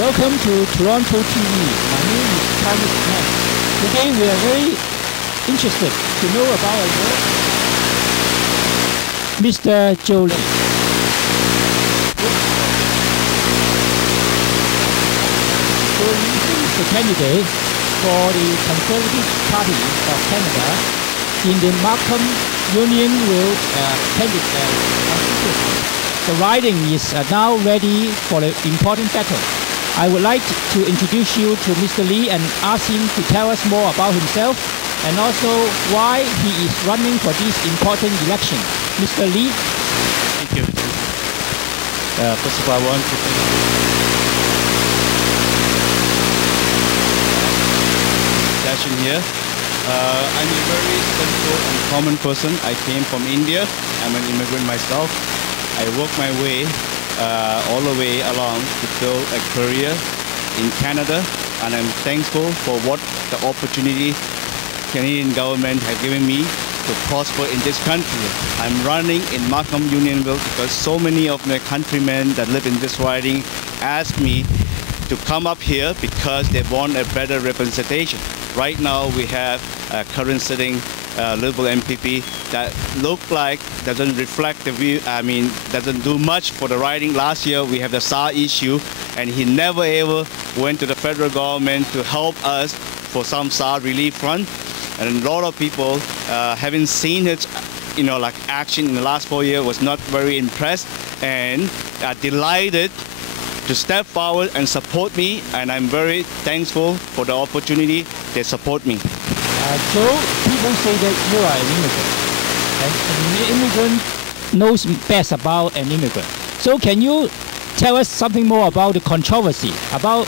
Welcome to TorontoTv. My name is Thomas. Today we are very interested to know about our work. Mr. Zhou Lei. So he is the candidate for the Conservative Party of Canada in the Markham Unionville constituency. The riding is now ready for the important battle. I would like to introduce you to Mr. Lee and ask him to tell us more about himself and also why he is running for this important election. Mr. Lee. Thank you. First of all, I want to thank session here. I'm a very simple and common person. I came from India. I'm an immigrant myself. I worked my way all the way along to build a career in Canada, and I'm thankful for what the opportunity Canadian government has given me to prosper in this country. I'm running in Markham Unionville because so many of my countrymen that live in this riding ask me to come up here because they want a better representation. Right now we have a current sitting Liberal MPP that doesn't reflect the view, doesn't do much for the riding. Last year we have the SAR issue and he never ever went to the federal government to help us for some SAR relief fund. And a lot of people having seen his action in the last 4 years was not very impressed and are delighted to step forward and support me, and I'm very thankful for the opportunity they support me. So people say that you are an immigrant, and an immigrant knows best about an immigrant. So can you tell us something more about the controversy, about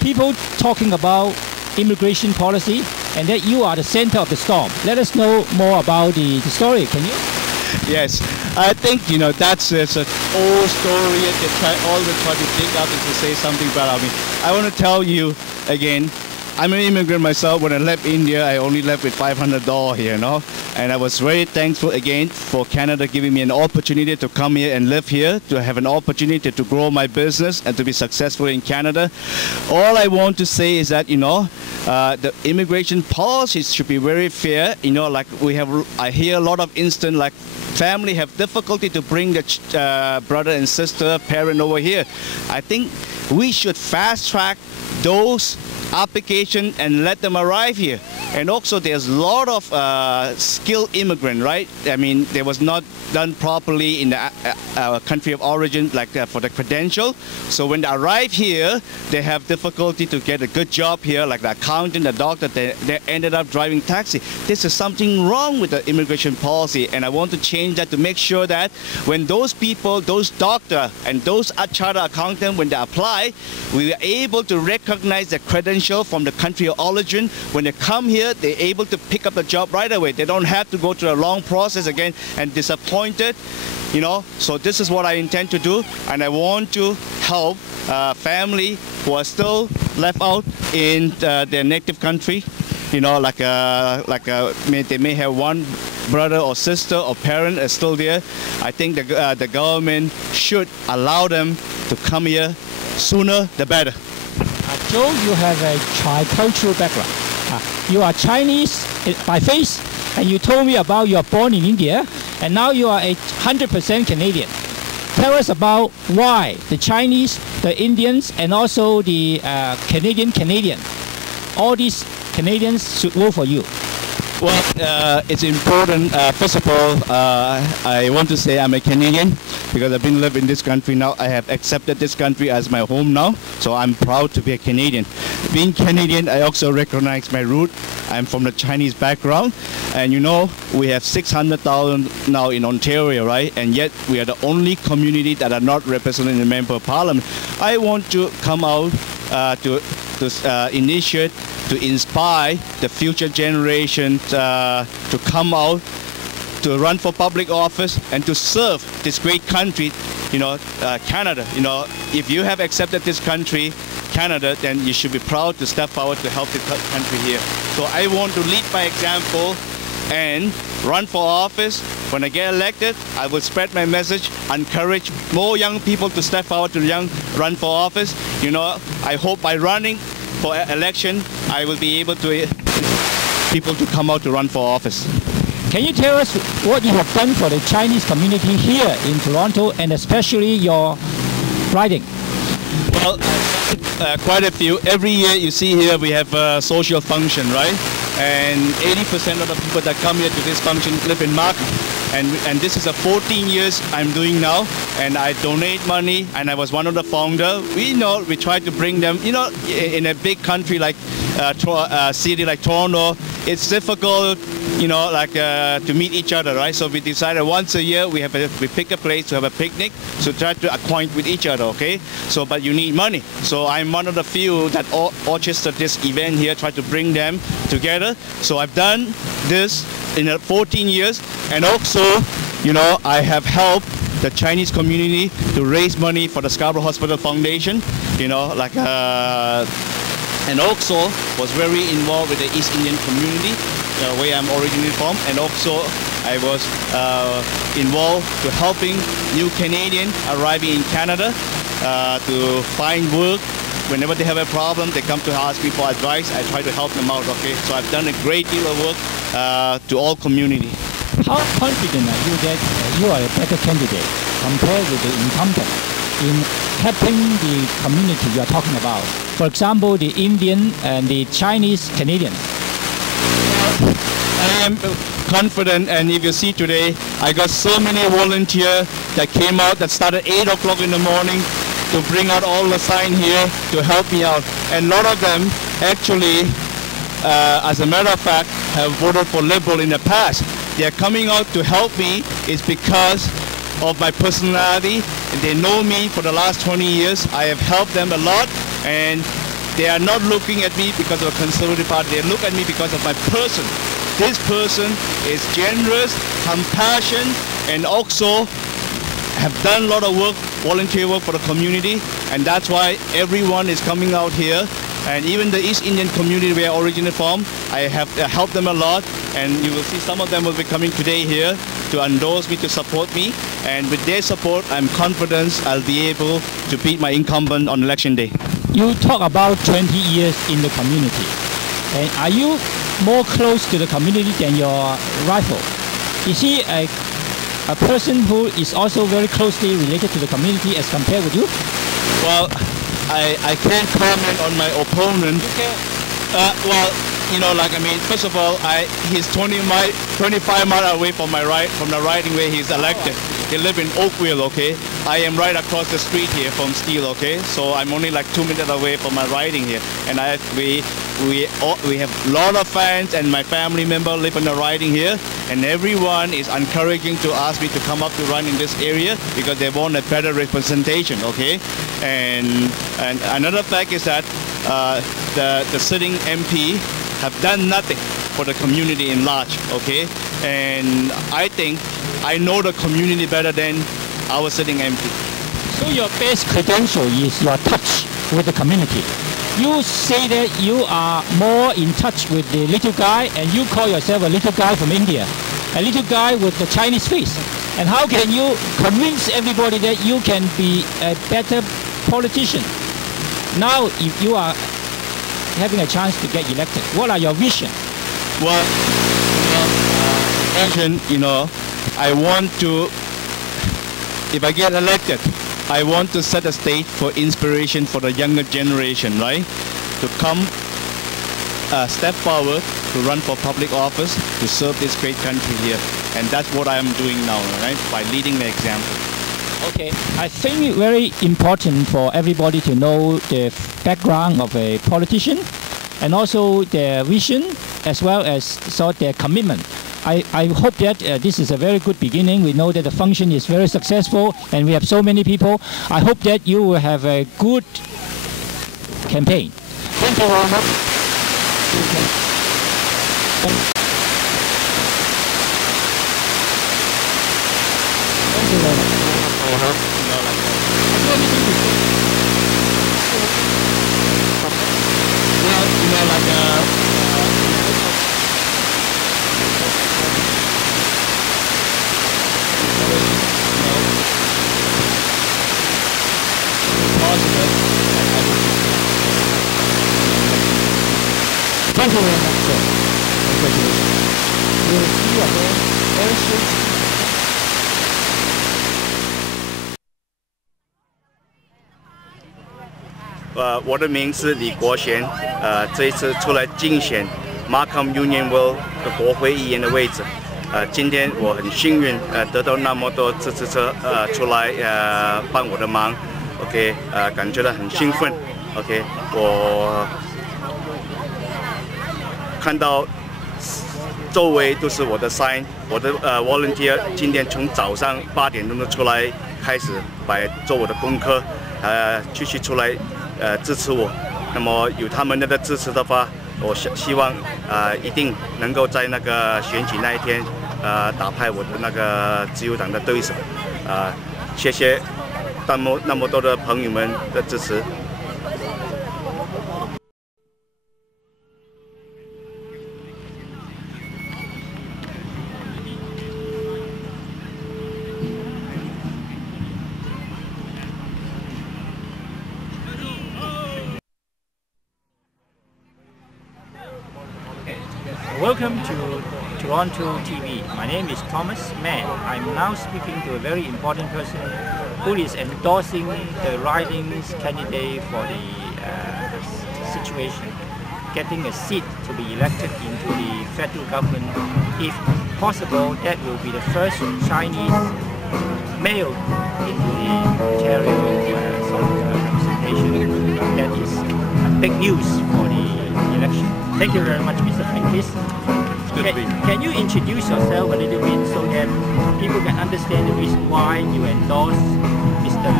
people talking about immigration policy, and that you are the center of the storm? Let us know more about the story, can you? Yes, I think that's an old story. They try to dig up and to say something about me. I want to tell you again, I'm an immigrant myself. When I left India, I only left with $500 here, and I was very thankful again for Canada giving me an opportunity to come here and live here, to have an opportunity to grow my business and to be successful in Canada. All I want to say is that the immigration policies should be very fair. I hear a lot of instances like family have difficulty to bring the brother and sister, parent over here. I think we should fast track those application and let them arrive here. And also there's a lot of skilled immigrant, right? I mean, they was not done properly in the country of origin, like for the credential. So when they arrive here, they have difficulty to get a good job here, like the accountant, the doctor, they ended up driving taxi. This is something wrong with the immigration policy, and I want to change that to make sure that when those people, those doctor and those chartered accountant, when they apply, we are able to recognize the credential from the country of origin. When they come here, they're able to pick up the job right away. They don't have to go through a long process again and disappointed, So this is what I intend to do, and I want to help family who are still left out in their native country. They may have one brother or sister or parent is still there. I think the government should allow them to come here sooner the better. Joe, you have a tricultural background. You are Chinese by face, and you told me about you are born in India, and now you are 100% Canadian. Tell us about why the Chinese, the Indians, and also the Canadian, all these Canadians should vote for you. Well, it's important. First of all, I want to say I'm a Canadian because I've been living in this country now. I have accepted this country as my home now, so I'm proud to be a Canadian. Being Canadian, I also recognize my root. I'm from the Chinese background, and we have 600,000 now in Ontario, right? And yet we are the only community that are not represented in the Member of Parliament. I want to come out to initiate, to inspire the future generation to come out, to run for public office and to serve this great country, Canada. If you have accepted this country, Canada, then you should be proud to step forward to help the country here. So I want to lead by example and run for office When I get elected, I will spread my message, encourage more young people to step forward to run for office. You know, I hope by running for election, I will be able to people to come out to run for office. Can you tell us what you have done for the Chinese community here in Toronto, and especially your riding? Well, quite a few. Every year you see here we have a social function, right? And 80% of the people that come here to this function live in Markham. And this is a 14 years I'm doing now, and I donate money, and I was one of the founder. We try to bring them, in a big country like city like Toronto, it's difficult, to meet each other, right? So we decided once a year we pick a place to have a picnic, so try to acquaint with each other, okay? So, but you need money. So I'm one of the few that orchestrated this event here, try to bring them together. So I've done this in 14 years, and also, I have helped the Chinese community to raise money for the Scarborough Hospital Foundation, and also was very involved with the East Indian community, where I'm originally from, and also I was involved to helping new Canadians arriving in Canada to find work. Whenever they have a problem, they come to ask me for advice. I try to help them out, okay? So I've done a great deal of work to all community. How confident are you that you are a better candidate compared with the incumbent in helping the community you are talking about? For example, the Indian and the Chinese Canadians. I am confident, and if you see today, I got so many volunteers that came out that started 8 o'clock in the morning to bring out all the sign here to help me out. And a lot of them actually, as a matter of fact, have voted for Liberal in the past. They are coming out to help me is because of my personality. They know me for the last 20 years. I have helped them a lot, and they are not looking at me because of a Conservative Party. They look at me because of my person. This person is generous, compassionate, and also have done a lot of work, volunteer work for the community, and that's why everyone is coming out here. And even the East Indian community where I originally from, I have helped them a lot, and you will see some of them will be coming today here to endorse me, to support me, and with their support, I'm confident I'll be able to beat my incumbent on election day. You talk about 20 years in the community, and are you more close to the community than your rival? Is he a person who is also very closely related to the community as compared with you? Well, I can't comment on my opponent. Okay. First of all, he's 25 miles away from the riding where he's elected. He live in Oakville, okay? I am right across the street here from Steele, okay? So I'm only like 2 minutes away from my riding here. And we have a lot of fans, and my family member live in the riding here, and everyone is encouraging to ask me to come up to run in this area because they want a better representation, okay? And another fact is that the sitting MP have done nothing for the community in large, okay? And I think I know the community better than our sitting MP. So your best credential is your touch with the community. You say that you are more in touch with the little guy, and you call yourself a little guy from India, a little guy with the Chinese face. And how can you convince everybody that you can be a better politician? Now, if you are having a chance to get elected, what are your visions? Well, vision, I want to, if I get elected, I want to set a stage for inspiration for the younger generation, right? To come step forward to run for public office, to serve this great country here. And that's what I am doing now, right? By leading the example. Okay, I think it's very important for everybody to know the background of a politician and also their vision as well as their commitment. I hope that this is a very good beginning. We know that the function is very successful and we have so many people. I hope that you will have a good campaign. Thank you very much. Thank you very much. Thank you very much, sir. Congratulations. We'll see you again very soon. 我的名是李国贤，这一次出来竞选 Markham Union World 的国会议员的位置，今天我很幸运，得到那么多支持者，出来帮我的忙 ，OK， 感觉到很兴奋 ，OK， 我看到周围都是我的 sign， 我的volunteer 今天从早上8点钟就出来开始做我的功课，继续出来。 支持我，那么有他们的支持的话，我希望一定能够在那个选举那一天，打败我的那个自由党的对手，谢谢那么多的朋友们的支持。 Welcome to TorontoTv. My name is Thomas Mann. I'm now speaking to a very important person who is endorsing the riding's candidate for the situation, getting a seat to be elected into the federal government. If possible, that will be the first Chinese male into the Ontario representation. That is big news for the election. Thank you very much, Mr. Frankis. It's good to be here. Can you introduce yourself a little bit so that people can understand the reason why you endorse Mr.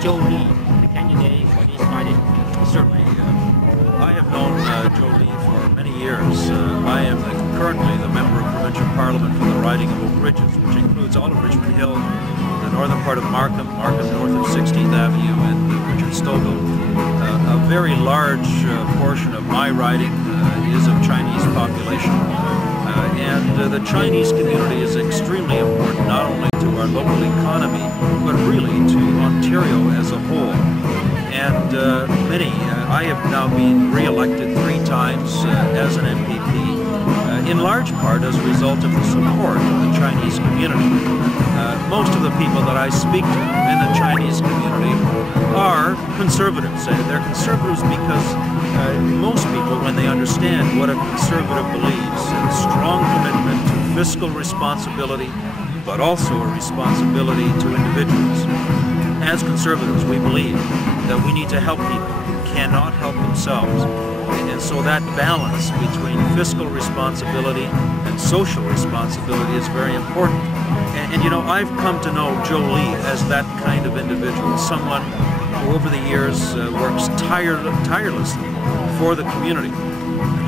Joe Lee, the candidate for this riding? Certainly. I have known Joe Lee for many years. I am currently the Member of Provincial Parliament for the riding of Oak Ridges, which includes all of Richmond Hill, the northern part of Markham north of 16th Avenue, and Richard Stouffville. A very large portion of my riding is of Chinese population, and the Chinese community is extremely important not only to our local economy but really to Ontario as a whole. And I have now been re-elected 3 times as an MPP, in large part as a result of the support of the Chinese community. Most of the people that I speak to in the Chinese community are conservatives. They're conservatives because most people, when they understand what a conservative believes, a strong commitment to fiscal responsibility, but also a responsibility to individuals. As conservatives, we believe that we need to help people who cannot help themselves. And so that balance between fiscal responsibility and social responsibility is very important. And you know, I've come to know Joe Lee as that kind of individual, someone who over the years works tirelessly for the community.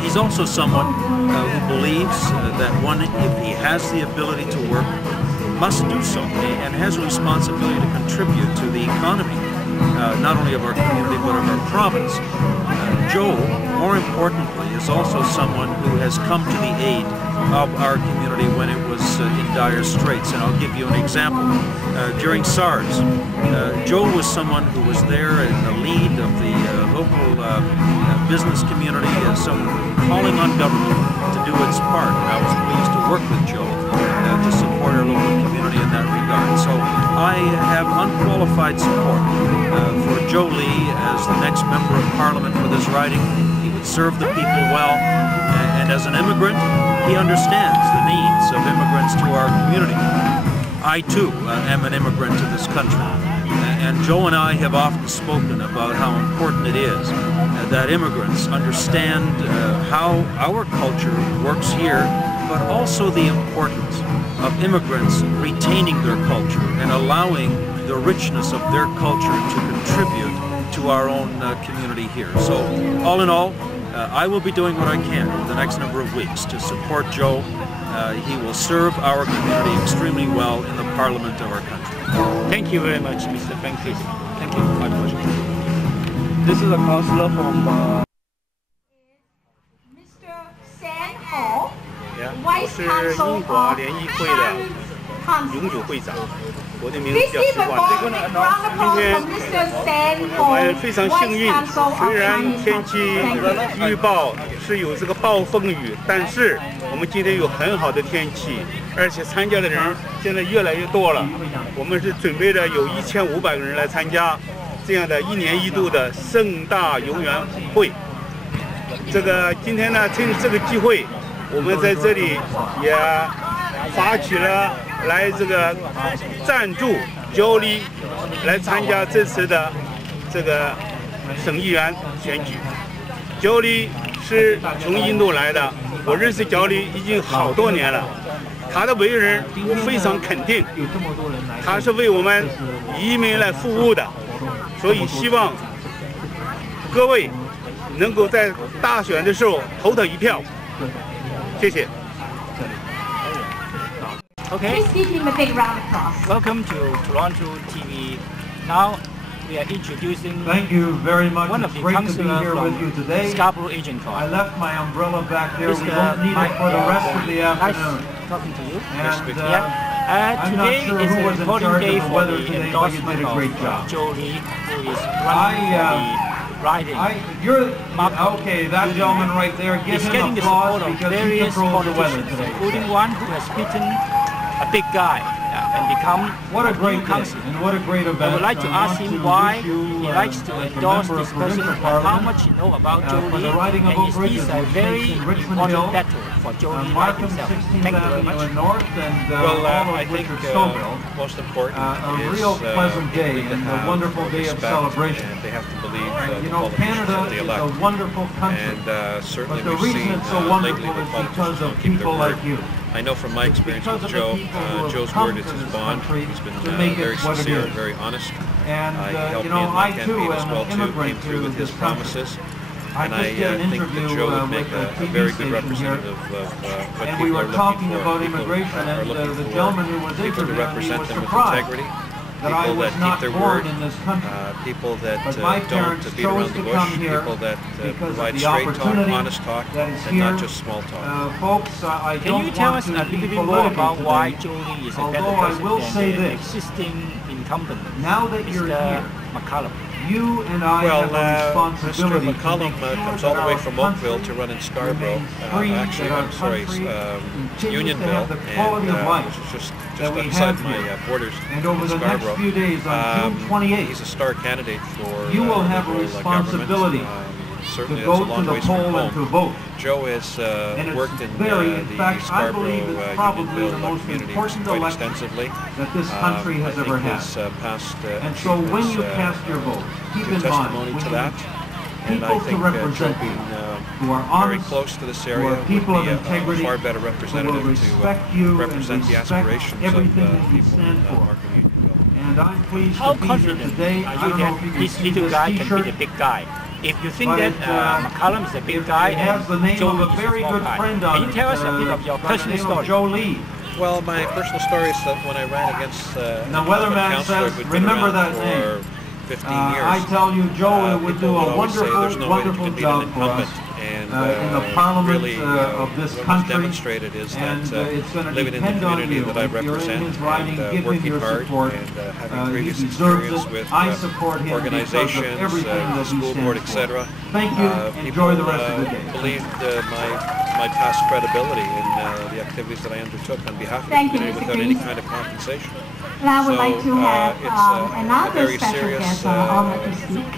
He's also someone who believes that one, if he has the ability to work, must do so and has a responsibility to contribute to the economy, not only of our community but of our province. Joe, more importantly, is also someone who has come to the aid of our community when it was in dire straits. And I'll give you an example. During SARS, Joe was someone who was there in the lead of the local business community, someone calling on government to do its part. And I was pleased to work with Joe to support our local community in that regard. So I have unqualified support for Joe Lee as the next Member of Parliament for this riding. He would serve the people well, and as an immigrant, he understands the needs of immigrants to our community. I too am an immigrant to this country, and Joe and I have often spoken about how important it is that immigrants understand how our culture works here, but also the importance of immigrants retaining their culture and allowing the richness of their culture to contribute to our own community here. So all in all, I will be doing what I can over the next number of weeks to support Joe. He will serve our community extremely well in the Parliament of our country. Thank you very much, Mr. Frankis. Thank you. My pleasure. This is a councillor from... Mr. San Hall, 我 Vice 是 Council 英国联谊会的永久会长，我的名字叫石冠飞。今天我们非常幸运，虽然天气预报是有这个暴风雨，但是我们今天有很好的天气，而且参加的人现在越来越多了。我们是准备着有1500个人来参加这样的1年1度的盛大游园会。今天呢，趁这个机会，我们在这里也发起了来赞助Jolie来参加这次的省议员选举。Jolie是从印度来的，我认识Jolie已经好多年了。他的为人我非常肯定，他是为我们移民来服务的，所以希望各位能够在大选的时候投他一票。谢谢。Okay. Please give him a big round of applause. Welcome to Toronto TV. Now we are introducing Thank you very much. one of It's the great to be councillors here with you from today. Scarborough Agent I Card. left my umbrella back there. We Mr. won't need it for the rest of the Nice afternoon. talking to you. And Today I'm not sure is who was a in voting charge day of the for weather the today, but you endorsement did a great job. of Jolie, who is running for the riding. Okay, that gentleman right there, give He's him getting the applause support of because he various controls the weather politicians, today. including one who has beaten a big guy and become What a great new day, councillor. and what a great event. I would like to ask him why he likes to endorse this person, how much he knows about Jolie, and is this a very important battle for Jolie like himself. Thank you very much. I think most important a is real pleasant day to and a have wonderful day of respect, celebration. and they have to believe the You know, politicians Canada that they is elect. a wonderful country, And certainly but the we've reason seen it's so lately wonderful that is politicians because don't of keep their people word. like you. I know from my experience Because with of the Joe, people who have Joe's come word is to his this bond. country He's been to make it very what it sincere is. and very honest. And, He helped you me know, in my I too campaign as am well an too, came immigrant through to with his this country. promises. I And just I did an think that interview Joe would make with a TV very good station here, representative of what and people we are were looking talking for. about People immigration, are and looking the for gentleman who was people to interviewing me represent was them with surprised integrity, that I people was that keep not their born word, in this country. people that But my don't parents beat chose around the to bush, come here people that because of provide the straight talk, opportunity honest talk, that is and not here. just small talk. Folks, I Can don't you tell want us a to little be bit more political about why today. Jolie is a better Although I person will than say the this, existing incumbent, now that you're Mr. here, McCallum? you and I have a Mr. responsibility to McCallum make sure comes that all the way our from country Oakville to run in Scarborough. remains free, Actually, that our I'm sorry, country continues to Unionville, have the quality of life which is just that we outside have my here. borders And over in the Scarborough. next few days, on June 28th, He's a star candidate for you will have a Liberal responsibility government. to Certainly go that's a to long the ways from poll and to home. vote. Joe has And it's worked in in the fact, I believe Scarborough it's probably the Unionville most community important quite election extensively. that this country has I ever think had. his past And so when you achievements, cast your vote, keep good in mind, testimony when to you that. And I people to think Joe represent you, being who are very honest, close to this who area are would people of be a integrity, far better who will representative respect to you and represent the respect aspirations of everything that you people stand in for. Markham Unionville. And I'm pleased How to be here confident today. are I you don't know if you that can this see little this guy can t-shirt. be the big guy? If you think But that it, McCallum is a big guy, It has the name Jolie of a is very small good guy. friend on Can you it. tell us a bit of your by the personal name of story? Jolie. Well, my personal story is that when I ran against Now, Weatherman councillor says, who'd been remember around that for name. 15 I years. tell you, Joe would do People a always say there's wonderful, no way that you wonderful can beat an job for us. incumbent. And in the parliament really, of this what was country, demonstrated is and that it's going to living in the depend on community you. that I If you're in represent his riding, and give him working your hard support. and having He previous deserves experience it. with I support him because of organizations, everything that he school board, stands for. etc. Thank you. Enjoy the rest of the day. Believed my past credibility in the activities that I undertook on behalf of the Thank you, community Mr. without any Green. kind of compensation. And I would So, like to have it's a another very special serious, guest honored to speak.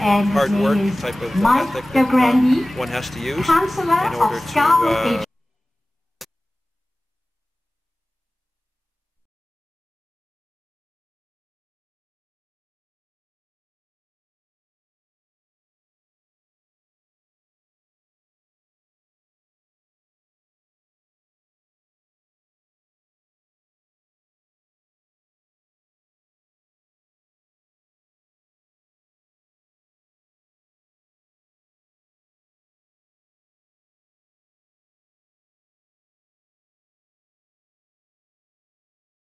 And his hard work name is type of Mike ethic de that Grandi, one has to use Councillor in order of to Scarborough